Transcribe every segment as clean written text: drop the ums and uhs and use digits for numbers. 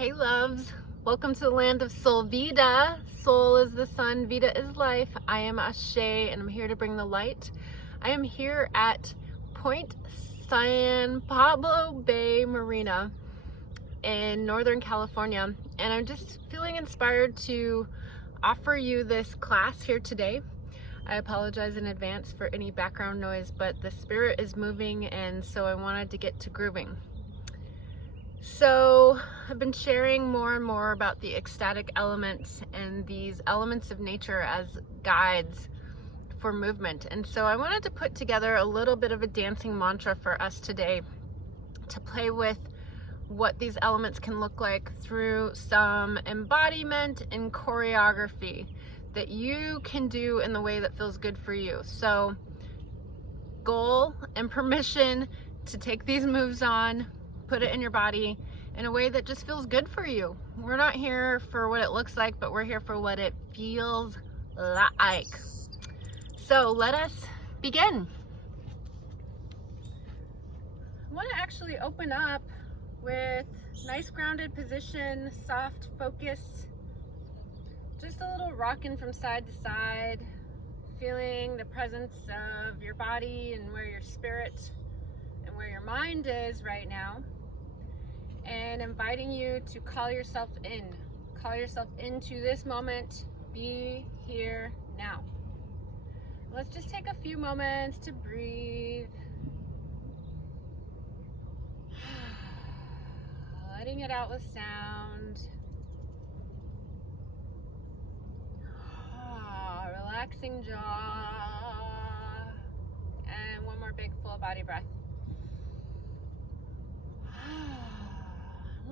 Hey loves, welcome to the land of Soul VIDA. Soul is the sun, VIDA is life. I am Ashe and I'm here to bring the light. I am here at Point San Pablo Bay Marina in Northern California, and I'm just feeling inspired to offer you this class here today. I apologize in advance for any background noise, but the spirit is moving and so I wanted to get to grooving. So I've been sharing more and more about the ecstatic elements and these elements of nature as guides for movement. And so I wanted to put together a little bit of a dancing mantra for us today to play with what these elements can look like through some embodiment and choreography that you can do in the way that feels good for you. So goal and permission to take these moves on, put it in your body in a way that just feels good for you. We're not here for what it looks like, but we're here for what it feels like. So let us begin. I want to actually open up with nice grounded position, soft focus, just a little rocking from side to side, feeling the presence of your body and where your spirit and where your mind is right now, and inviting you to call yourself into this moment. Be here now. Let's just take a few moments to breathe, letting it out with sound. Relaxing jaw, and one more big full body breath.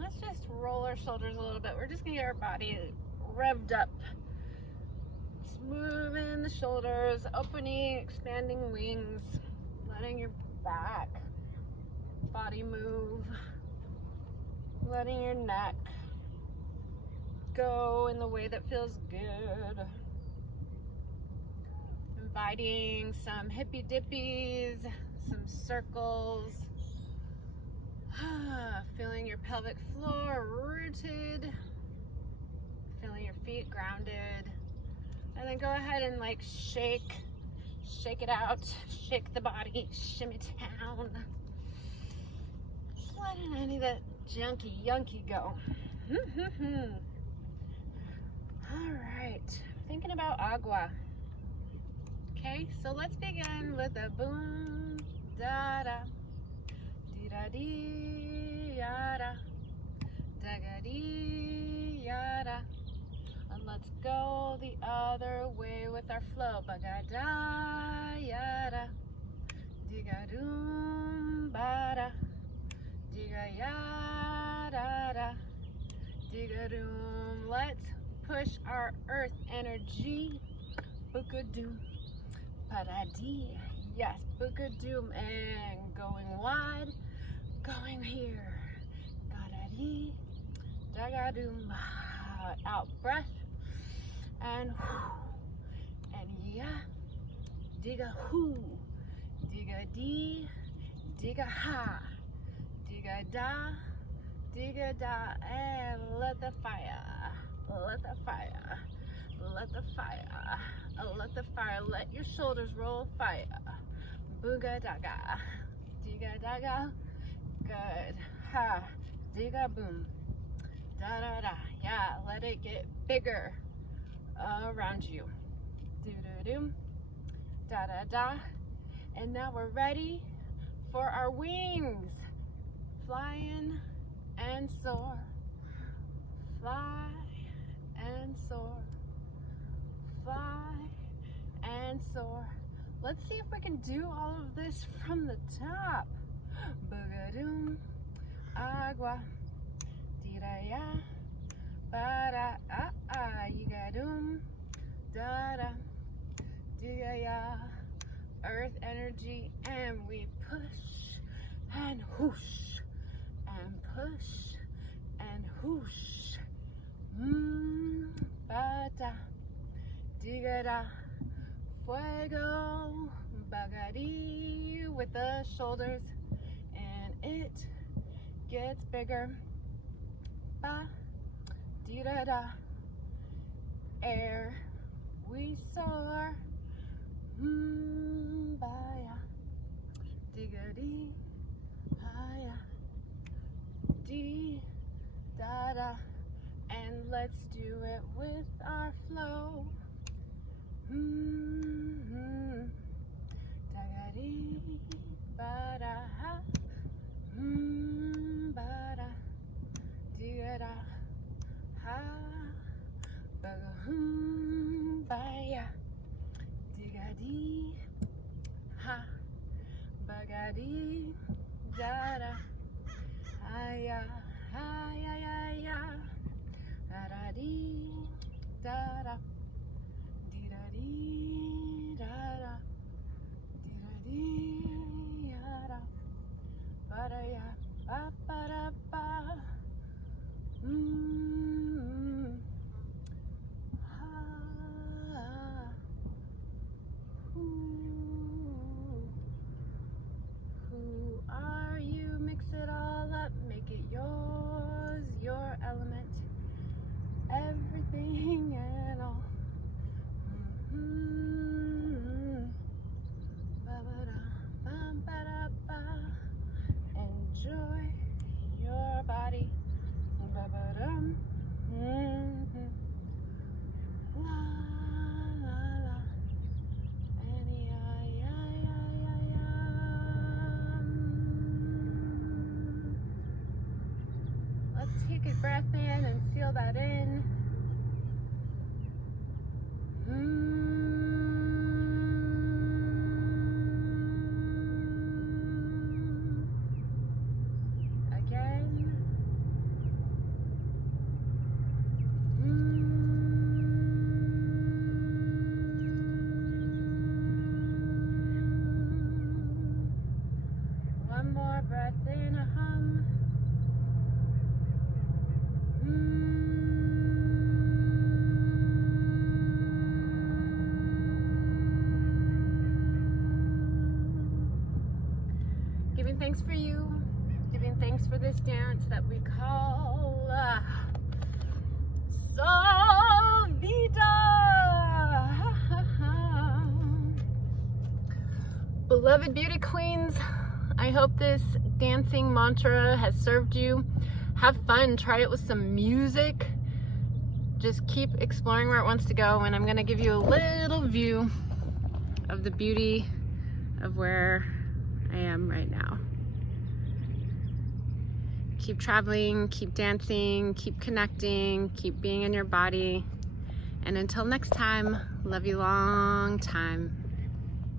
Let's just roll our shoulders a little bit. We're just gonna get our body revved up. Just moving the shoulders, opening, expanding wings, letting your back body move, letting your neck go in the way that feels good. Inviting some hippy dippies, some circles. Feeling your pelvic floor rooted, feeling your feet grounded, and then go ahead and like shake it out, shake the body, shimmy down. Just letting any of that yunky go. All right, thinking about agua. Okay, so let's begin with a boom, da da. Dee-da-dee, yada, da-ga-dee, yada. And let's go the other way with our flow. Ba-ga-da, yada, diga-doom, ba-da, diga-yada, diga-doom. Let's push our earth energy. Book-a-doom, pa-da-dee. Yes, book-a-doom, and going wide. Going here, ga-da-dee, da-ga-doom, out breath, and yeah, diga-hoo, diga-dee, diga-ha, diga-da, and let the fire, let the fire, let the fire, let the fire, let your shoulders roll fire, booga-daga, diga-daga. Good. Ha. Diga boom. Da da da. Yeah. Let it get bigger around you. Do do do. Da da da. And now we're ready for our wings. Flying and soar. Fly and soar. Fly and soar. Let's see if we can do all of this from the top. Booga-doom, agua, dee-da-ya, ba-da-ah-ah, yiga-doom, da-da, dee-ya-ya, earth energy, and we push, and whoosh, and push, and whoosh, ba-da, diga-da, fuego, bagadi, with the shoulders. It gets bigger, ba, dee da da. Air we soar, baya, diggity, haya, dee da da. And let's do it with our flow. Da-ga-dee, ba-da-ha, ba-da, dee-da-da, ha, ba-ga-hum, ba-ya, dee-ga-dee, ha, ba-ga-dee, da-da, ha-ya, ha-ya-ya-ya, da-da-dee, da-da. Dee-da-dee-da-da, dee-da-dee-da-da, ba-da-ya, ba-ba-da-ba, ha, who are you? Mix it all up, make it yours, your element, everything and all. Enjoy your body. La, la, la. Let's take a breath in and seal that in. One more breath in, a hum. Giving thanks for you, giving thanks for this dance that we call VIDA. Beloved beauty queens, I hope this dancing mantra has served you. Have fun, try it with some music. Just keep exploring where it wants to go, and I'm gonna give you a little view of the beauty of where I am right now. Keep traveling, keep dancing, keep connecting, keep being in your body. And until next time, love you long time.